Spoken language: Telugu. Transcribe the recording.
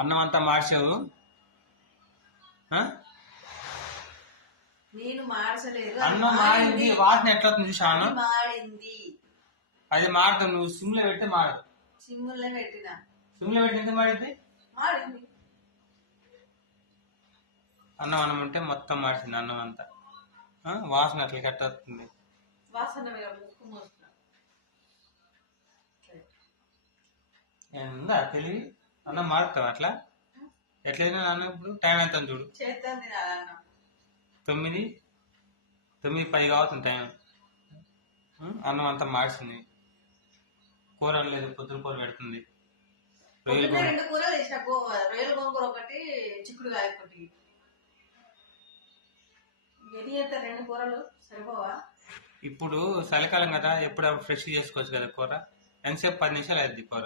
అన్నం అంతా మార్చావు. నేను మార్చలేదు. అన్నం మాడింది. వాసన ఎట్లా అవుతుంది చూసాను. మాడింది. అది మారుతావు. నువ్వు సిమ్ లో పెడితే మాడదు. సిమ్ లో పెట్టినా. సిమ్ లో పెట్టి ఎంత మాడింది? మాడింది. అన్నం ఉంటే మొత్తం మార్చింది. అన్నం అంతా వాసన అట్లా కట్ట వస్తుంది. వాసన ఉందా తెలివి? అన్నం మారుతావు అట్లా? ఎట్లయినా అన్నం ఇప్పుడు టైం ఎంత చూడు. 9:10 కావుతుంది టైం. అన్నం అంతా మార్చింది. కూర లేదు, పొద్దున కూర పెడుతుంది. రెండు కూరలు వేసిన, రొయ్యల గోంగూర ఒకటి, చిక్కుడుకాయ ఒకటి. రెండు కూరలు సరిపోవా? ఇప్పుడు చలికాలం కదా, ఎప్పుడు ఫ్రెష్ చేసుకోవచ్చు కదా కూర. ఎంతసేపు 10 నిమిషాలు అయింది కూర.